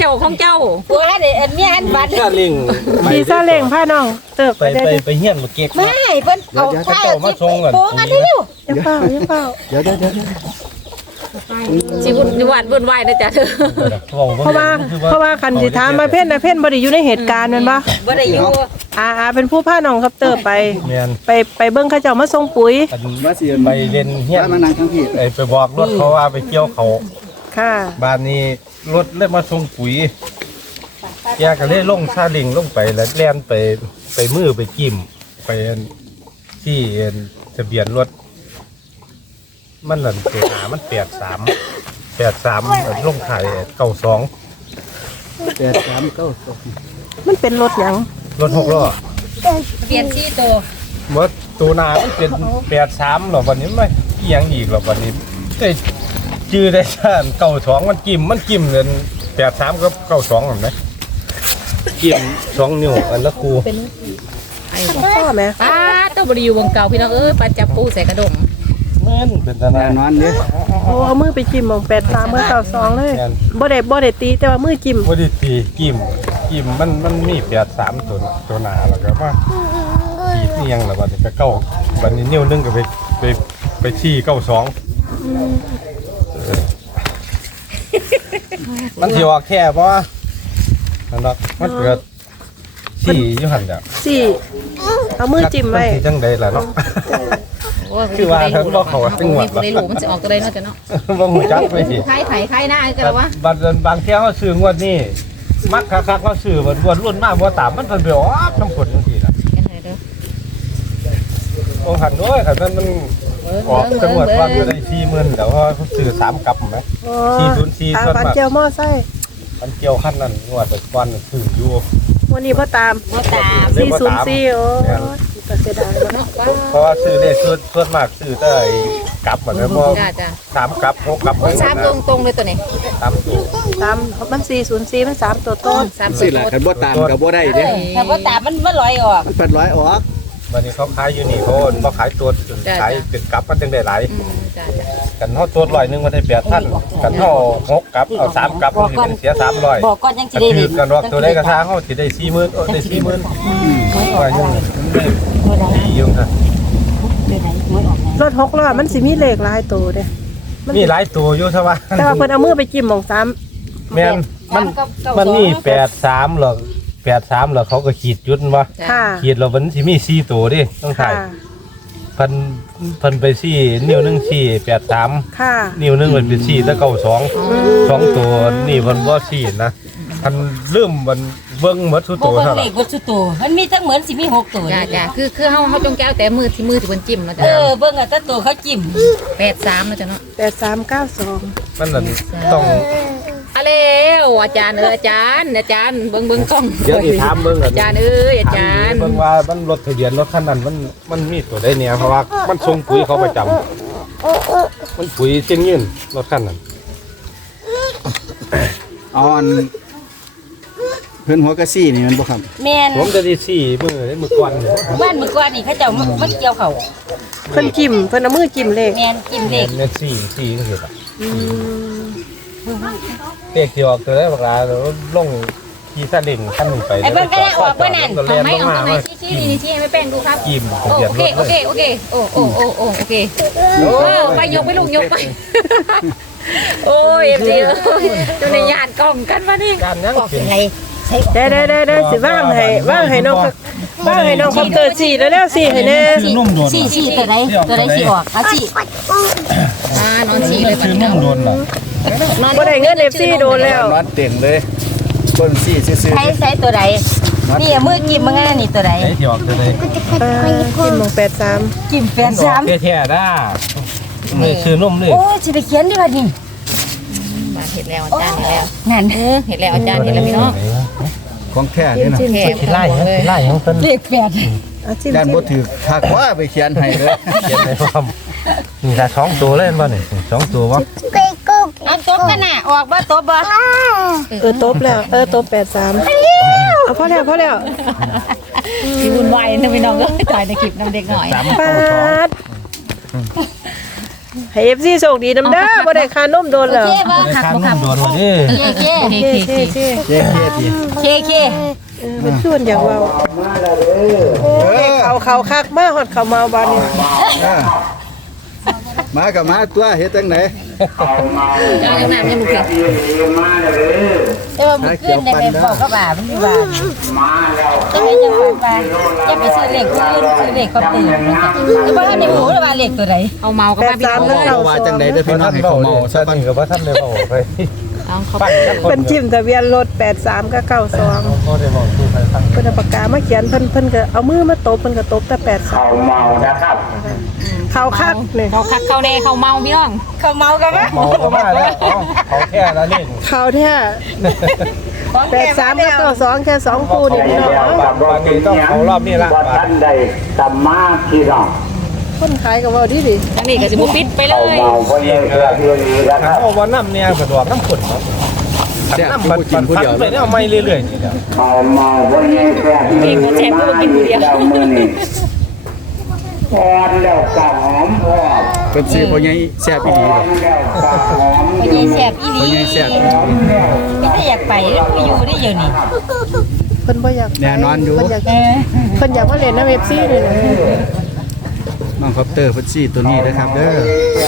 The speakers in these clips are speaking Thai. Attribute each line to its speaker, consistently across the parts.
Speaker 1: จ้าของเจ้า
Speaker 2: ตัวเด็กเมียหันบัด
Speaker 3: ซาเล้ง
Speaker 4: ขี่ซาเล้งพาน้องเติบ
Speaker 3: ไป
Speaker 4: ไปได้
Speaker 3: เฮียนมาเก็ก
Speaker 2: ไม่เพิ่นเอาข้าวมาส่งก่อนโป่งอันนี้เร็ว
Speaker 4: อย่าเฝ้าอย่าเฝ้า
Speaker 5: เดี๋ยว
Speaker 1: สิวุ่นวายนะจ๊ะเธอ
Speaker 4: เพราะว่าคันสิถามมาเพ่นนะเพ่นบ่ได้อยู่ในเหตุการณ์แม่นบ่
Speaker 2: บ่ได้อยู่
Speaker 4: เป็นผู้พาน้องครับเติบไป
Speaker 3: แม่น
Speaker 4: ไปเบิ่งเขาเจ้ามาส่งปุ๋ย
Speaker 5: มาสิ
Speaker 3: ไปเรียนเฮียน
Speaker 5: มานั่งทั้งพี่
Speaker 3: ไปบอกรถเขาว่าไปเกี่ยวเขา
Speaker 4: ค่ะ
Speaker 3: บ้านนี้รถเลยมาส่งปุ๋ยแกก็เลยลงซาเล้งลงไปแล้วแล่นไปมือไปจิ้มไปที่ทะเบียนรถมันนั่นตัวหามัน83ลงถ่าย92
Speaker 5: 8392
Speaker 4: มันเป็นรถหยัง
Speaker 3: รถ6ล้อ
Speaker 2: เปลี่ยนที่ตัว
Speaker 3: เมื่อตัวหนามันเป็น83หรอวันนี้ไม่อีหยังอีกหรอวันนี้ได้ชื่อได้ซ่าน92มันจิ้มเงิน83กับ92หั่นมั้ยจิ้ม2นิ้วอันละคู
Speaker 4: พ่อแม่
Speaker 1: ป้าต้องบริอยู่วงเก่าพี่น้องปลาจับปูใส่กระดง
Speaker 3: เงินเป็นตา
Speaker 5: แน่
Speaker 3: นาน
Speaker 5: อนเด้
Speaker 4: โอ้เอามือไปจิ้มหม่อง83มือ92เลยบ่ได้ตีแต่ว่ามือจิ้ม
Speaker 3: บ่ได้ตีจิ้มมันมี83ตัวหนาแล้วก็ว่าตีนี่ยังล่ะบัดนี้ก็เก้าบัดนี้นิ้วนึงก็ไปชี้92มันสิออกแค่บ่นั่นดอกมันเกิดชี้อยู่หั่นจ้ะ
Speaker 4: สิเอามือจิ้มไว้
Speaker 3: จังได๋ล่ะเนาะ คือว่าเพิ่นบอกเขาว่าเป็นงวด
Speaker 1: มีผู้ใดรู้มันจะออกตัวใดเนาะจ้ะเนาะ
Speaker 3: บ่ฮู้จักไปสิ
Speaker 1: ใครไข่ใครหน้ากันวะ
Speaker 3: บางเที่ยเขาซื้องวดนี้มักคักๆเขาซื้อบ่รุ่นมาบ่ตามมันเพิ่นไปออกทั้งผลจังซี่ล่ะ
Speaker 1: กันเลยเด้อ
Speaker 3: องหันด้วยคันมันออกจังหวัดว่าอยู่ได้40,000แล้วเขาซื้อ3กับแหม
Speaker 4: โอ้
Speaker 3: 404ส่วน
Speaker 4: ปาน
Speaker 3: มาก
Speaker 4: เจียวหม้อไส้
Speaker 3: มันเกี่ยวคันนั้นงวดแต่ก่อนซื้ออยู่
Speaker 4: วันนี้พ่อตาม
Speaker 2: บ่ตาม
Speaker 4: 404โอ้ตัดเสียดายเนาะ
Speaker 3: เพราะว่าซื้อได้ส่วนมากซื้อแต่ไอ้กับมันบ่
Speaker 1: จ้ะ
Speaker 3: 3กับ6กับ
Speaker 1: สามตรงเลยตัวนี้
Speaker 3: 3ตัว
Speaker 4: ตามมัน404มัน3ตัวต้น
Speaker 1: สามตั
Speaker 5: สิ
Speaker 1: ว
Speaker 5: ล่ะคันบ่ตามก็บ่ได้เด้
Speaker 2: ถ้าบ่ตามมันลอยออก
Speaker 5: มัน800ออก
Speaker 3: วันนี้เขาขายอยู่นี่เขาบ่ขายตัวขายเป็นกับมันจังได้หลาย
Speaker 1: จ้ะ
Speaker 3: กันเฮาตัว100นึงมันได้8,000กันเฮา6กับเอา3กับมันสิเป็นเสีย300
Speaker 2: บอกก่อนยังสิ
Speaker 3: ก็
Speaker 2: ได้
Speaker 3: คือกันว่าตัวใดก็ทางเฮาสิได้40,000ได้40,000ว่ายังดีอยู่ค่ะ
Speaker 4: รถ6ล้อมันสิมีเลขหลายตัวเด้
Speaker 3: มีหลายตัวอยู่ซะว่า
Speaker 4: แต่ว่าเพิ่นเอามือไปจิ้มหม่อง3
Speaker 3: แม่นมันนี่83หรอก83แล้วเขาก็ขีดจุดว่า
Speaker 4: ค่ะ
Speaker 3: ขีดแล้วมันสิมี4ตัวดิต้องถ่ายเพิ่นไป4นิ้วนึง4 83
Speaker 4: ค่ะ
Speaker 3: นิ้วนึงมันเป็น4แล้ว92ตัวนี่เพิ่นบ่4นะท่านลืมมันเบิ่งหมดทุก
Speaker 2: บ่
Speaker 3: ตัว
Speaker 2: เบิ่ง
Speaker 3: เท่า
Speaker 2: เล
Speaker 3: นั้น
Speaker 2: ขบ่สุดตัวมันมีทั้งเหมือนสิมี6ตัว
Speaker 1: จ้ะคือเฮาจงแก้วแต่มือที่บนจิ้มนะจ๊ะ
Speaker 2: เบิ่งอ่ะแต่ตัวเขาจิ้ม
Speaker 1: 83นะจ๊ะเนาะ
Speaker 4: 8392
Speaker 3: มันนั่นต้อง
Speaker 1: อะแล้วอาจารย์อาจารย์เบิ่งกล้อง
Speaker 3: เดี๋ยวสิถามเบิ่งกัน
Speaker 1: อาจารย์อาจารย์
Speaker 3: เบิ่งว่ามันรถทะเบียนรถคันนั้นมันมีตัวใดเนี่ยเพราะว่ามันส่งปุ๋ยเขาประจำมันปุ๋ยเชียงยืนรถคันนั้น
Speaker 5: เอาอันเพิ่นหัวกะซี่นี่มันบ่ครับ
Speaker 2: แม่น
Speaker 3: ผมจะได้มื้อก่อนเนี่ย
Speaker 2: บ้านเมื่อก่อนนี่เขาเจ้ามันเกี่ยวเขา
Speaker 4: เพิ่นจิ้มเพิ่นเอามือจิ้มเลข
Speaker 2: แม่นจิ้มเลข
Speaker 3: เนี่ยสี่ก็เฮ็ดอ่ะเลขที่ออกตัวได้บักลาแล้วลงขี่ซาเล้งคันนึงไป
Speaker 2: ไอ้เบิ่งก็ได้ออกบ่นั่น
Speaker 3: ก็
Speaker 1: เอา
Speaker 3: แล่น
Speaker 1: ไหม
Speaker 3: ลง
Speaker 1: เอา
Speaker 3: มา
Speaker 1: ตรงไหนชี้ให้แม่แป้งดูครับ
Speaker 3: จิ้มทะเบียนรถ
Speaker 1: โอเคโอเคไปยกไปลูกยกไปโอ้ยเดี๋ยวอยู่ในญาติกล้องกันมานี่
Speaker 3: การยังเป็น
Speaker 2: ไงใส่
Speaker 4: ได้สิว่างให้น้องคอมเตอร์4แล้วสิให้แน่
Speaker 2: สี่ตัวใดสิออกเอาสิ
Speaker 1: นอนฉี่เลย
Speaker 3: ซื้อนุ่มโดนเหรอ
Speaker 4: บ่ได้เงิน FC โดนแล้ว
Speaker 5: นอนเต็มเลยเบิ่งซี่ซื่อ
Speaker 2: ใช้ตัวใดนี่มือจิ้มมันนี่ตัวใด
Speaker 3: ไอ้ที่ออกตัวใด
Speaker 4: จิ้มหม่อง83
Speaker 2: จิ้มแปดสาม
Speaker 3: แท้ๆด้าไม่ซื้อนุ่มเลย
Speaker 2: โอ้ยสิไปเขียนดีกว่านี่
Speaker 1: มาเห็นแล้วอาจารย์เห็นแล้ว
Speaker 2: นั่น
Speaker 1: เห็นแล้วอาจารย์เห็นแล้วพี่น้อง
Speaker 5: ๆของแท้นี่นะ
Speaker 1: แขก
Speaker 3: ขี้ไล่ยังเพิ่น
Speaker 2: เลขแปด
Speaker 4: จิ้ม
Speaker 5: ด้านบ่ถือคักว่าไปเขียนให้เลย
Speaker 3: เขียนในความนี่ละ2ตัวเล่นบ่นี่2ตัวบ่
Speaker 2: เอาตบกันน่ะออกบ่ตบบ่
Speaker 4: ตบแล้วตบ83เอาพอแล้ว
Speaker 1: ที่วุ่นวายนะพี่น้องก็จ่ายในคลิปน้ำเด็กหน่อย
Speaker 4: ปาดให้ FC โชคดีนำเด้อบ่ได้ค่านมโดน
Speaker 2: โอ
Speaker 4: แล้ว
Speaker 2: เคบ่
Speaker 3: ข้างนุ่มโดนวันนี้
Speaker 2: เค
Speaker 1: โอเคโอเค
Speaker 4: เค
Speaker 5: เจ๊เจ๊ดิ
Speaker 2: เค
Speaker 4: เป็นชวนอยากเว้าโอ้ยเขาคักมาฮอดเขาเมาบาดนี้
Speaker 5: มากับมาตัวเฮ็ดจังไหน
Speaker 1: เอาอย่างนั้นยังบ่เก่ง
Speaker 2: แต่ว่ามื้อคืนได้ไปบอกกับบ่ามันอยู่บ้านจังไดจังว่าไปอย่าไปซื้อเลขอื่นซื้อเลขเขาตื่นแต่ว่าในหูว่าเลขตัวใด
Speaker 1: เอาเมากับมาพี่น้อง
Speaker 4: 83แล้ว
Speaker 5: เขาว่าจังไหนเด้อพี่น้องให้เขาเมา
Speaker 3: ซะนี่ก็บ่ทันได้เว้าไป
Speaker 1: เอาเขา
Speaker 3: ปั้นจักคน
Speaker 4: เพิ่นจิ้มทะเบียนรถ83กับ92
Speaker 3: บ่ได้เว้าสู่ใครฟัง
Speaker 4: เพิ่นเอาปากกามาเขียนเพิ่นก็เอามือมาตบเพิ่นก็ตบแต่83
Speaker 3: เมานะครับ
Speaker 4: เขาคักนี่
Speaker 1: เขาคักเขาแน่เขาเมาพี่น้อง
Speaker 2: เขาเมากันมั้ย
Speaker 3: เมาก็มาแล้วเขาแค่ละนี่
Speaker 4: เขาแท้83กับ92แค่2คู่นี่พี่น้องเอ้า
Speaker 3: บางทีต้องเขารอบนี้ละ
Speaker 6: ท่านใดสัมมาที่เรา
Speaker 4: คนขายก็เว้าดี
Speaker 1: ทางนี้ก็สิบ่ปิดไปเล
Speaker 6: เอา
Speaker 1: ย
Speaker 6: เมาคนเดียวเพื่อที่นี้นะค
Speaker 3: ถ้า
Speaker 6: รับ
Speaker 3: เอาว่าน้ำเนี่ยสะดวกน้ำขุ่นเนาะ
Speaker 5: แซ่บ
Speaker 3: น้ำ
Speaker 5: ผู้กินผู้เดียว
Speaker 3: ไปเนี่ยเอาไม่เรื่อยๆทีเดียว
Speaker 6: เอาเมาคนเดียวเพื่อที่นี้เรามือนี่อ่อนแล้วก็หอมพอ
Speaker 5: เพิ่นสิบ่ใหญ่แซ่บอีหลี
Speaker 6: อ่อนแล้วก็หอม
Speaker 2: บ่ใหญ่แซ่บอีหลี
Speaker 5: บ่ใหญ่แซ่บอีหลี
Speaker 2: ไม่ได้อยากไปแล้วไปอยู่ได้เดี๋ยวนี้
Speaker 4: ๆเพิ่นบ่อยากไป
Speaker 5: แน่นอนอยู่
Speaker 4: เพิ่นอยากมาเล่นน้ำ FC นี่นะ
Speaker 5: น้องคอปเตอร์เพิ่นสิตัวนี้นะครับเด้อ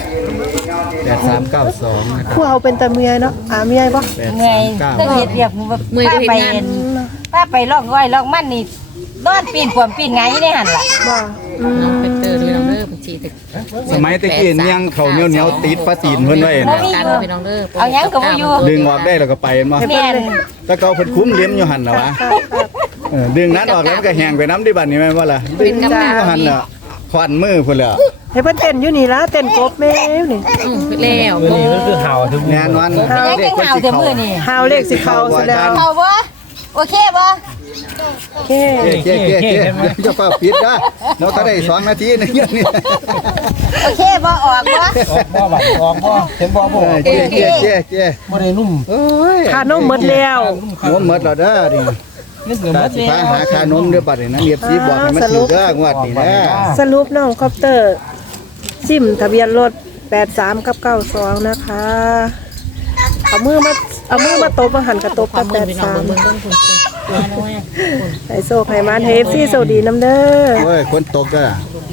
Speaker 5: 8392นะครับ
Speaker 4: ผู้เอาเป็นตาเมียเนาะเมียบ่
Speaker 2: เมื่อยก็
Speaker 5: 839
Speaker 2: เฮ็ดเรียกป้าไปลอกอ้อยลอกมันนี่นอนปีนความปีนไงได้หั่นล่ะ
Speaker 4: บ่
Speaker 1: น้องเป็นเตอร์ด้วยน้องเด้อบัญชีตึก
Speaker 5: สมัยตะกี้ยังเขาเหนียวๆติดฟ้าตีนเพิ่นไว้นะ
Speaker 1: การพี่น้องเด้อ
Speaker 2: เอาหยังก็บ่อยู่
Speaker 5: ดึงออกได้แล้วก็ไปมา
Speaker 2: แม่น
Speaker 5: แต่เก่าเพิ่นคุ้มเลี้ยมอยู่หั่นน่ะวะดึงนั้นออกแล้วมันก็แห้งไปน้ำที่บัดนี้แม่นบ่ล่ะดึงอยู่หั่นน่ะควันมือพุ่นแล้ว
Speaker 4: ให้เพิ่นเต้นอยู่นี่ล่ะเต้นกบแม่นี่
Speaker 1: แล้ว
Speaker 3: วันนี้ก็คือเห่าถึง
Speaker 5: แน่นอน
Speaker 2: ยังจังหาวแต่มื้อนี่
Speaker 4: หาวเลขสิเข้าซะแล้ว
Speaker 2: เอาบ่โอเคบ่
Speaker 4: โอเค
Speaker 5: เจ๊จะเฝ้าปิดนะเราก็ได้2นาทีนึงนี่
Speaker 2: โอเคบ่ออกบ่
Speaker 3: ออกบ่บัดออกบ่เห็นบ่บ่
Speaker 5: เจ๊
Speaker 3: บ่ได้นุ่ม
Speaker 5: เอ้ย
Speaker 4: ค่านมหมดแล้ว
Speaker 5: หัวหมดแล้วเด้อนี่
Speaker 3: นิดเดียว
Speaker 5: ตาสิพาหาค่านมเด้อบัดนี้นะเรียบสิบอกให้มันถูกเด้องวดนี้นะ
Speaker 4: สรุปน้องคอปเตอร์จิ้มทะเบียนรถ83กับ92นะคะเอามือมาตบหันกระตบกับ83ให้โชคให้มันให้ FC สวัสดีนำเด้อ
Speaker 5: โอ้ยคนตกอ่ะ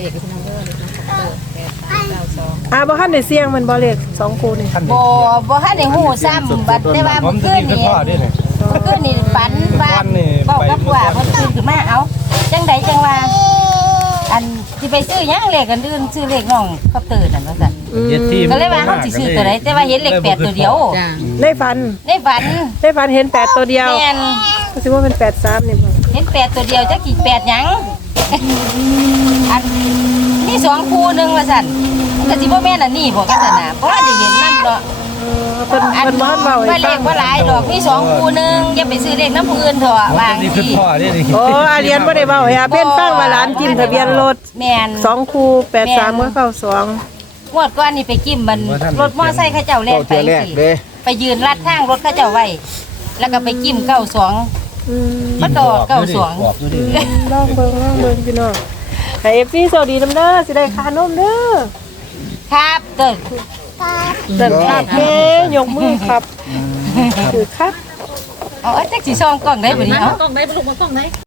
Speaker 4: บ่ทันได้เสี่ยงมันบ่เลข2คู่นี่
Speaker 2: บ่ทันได้ฮู้ซ้ำบัดแต่ว่า
Speaker 3: ผม
Speaker 2: เมื่อ
Speaker 3: จะ
Speaker 2: คืน
Speaker 3: กิน
Speaker 2: นี่
Speaker 3: พ่อด้วยนี่
Speaker 2: เมื่อคืนนี่ฝันว่าบอกกับว่าเพิ่นตื่นขึ้นมาเอาจังไดจังว่าอันสิไปซื้อหยังเลขกันอื่นซื้อเลขน้องเขาตื่นนั่นว่าซั่นก็เลยว่าเฮาสิซื้อตัวใดแต่ว่าเห็นเลข8ตัวเดียว
Speaker 1: จ้า
Speaker 4: ในฝัน
Speaker 2: ในฝัน
Speaker 4: เห็น8ตัวเดียว
Speaker 2: แม่น
Speaker 4: ก็สิว่าเป็น83นี่บ่
Speaker 2: เห็น8ตัวเดียวจักกี่8หยังอันนี่2คู่หนึงว่าซั่นมันก็สิบ่แม่นอันนี้บ่กันซั่นน่ะเพราะว่าได้เห็นนำเนาะ
Speaker 4: เพิ่น
Speaker 2: อัน
Speaker 4: บ่ทันเว้าให้
Speaker 2: ว่าเล
Speaker 4: ฟั
Speaker 2: ข
Speaker 4: ง
Speaker 2: ว่าหลายดอกมี2คู่หนึงอย่าไปซื้อเลขน้ำผู้อื่นเถอะว่า
Speaker 3: นี่คือ
Speaker 2: สิ
Speaker 3: พ่อด้วยนี่
Speaker 4: โอ้อาเรียนบ่ได้เว้าให้อาเพิ่นฟังว่าหลานจิ้มทะเบียนรถ
Speaker 2: แม่น
Speaker 4: 2คู่83กับ92
Speaker 2: งวดก่อนนี่ไปกิ้มมันรถมอไซค์เขาเจ้าแล่
Speaker 5: เข้าน
Speaker 2: ไป
Speaker 5: เทื่อแรก
Speaker 2: สิ
Speaker 5: เด้
Speaker 2: ไปยืนลัดทางรถเขาเจ้าไว้ แล้วก็ไปกิ้ม92มันดอก92
Speaker 4: ลองเบิ่งพี่น้องให้ FC สวัสดีนำเด้อสิได้ค่านมเด้อ
Speaker 2: ครับเด้อ
Speaker 4: เดินครับแม่ยกมือครับคือครับ
Speaker 2: เอาจักสิซองกล้องได้บ่นี่
Speaker 1: มา
Speaker 2: เอา
Speaker 1: กล้องได้บ่ลูกมากล้องได้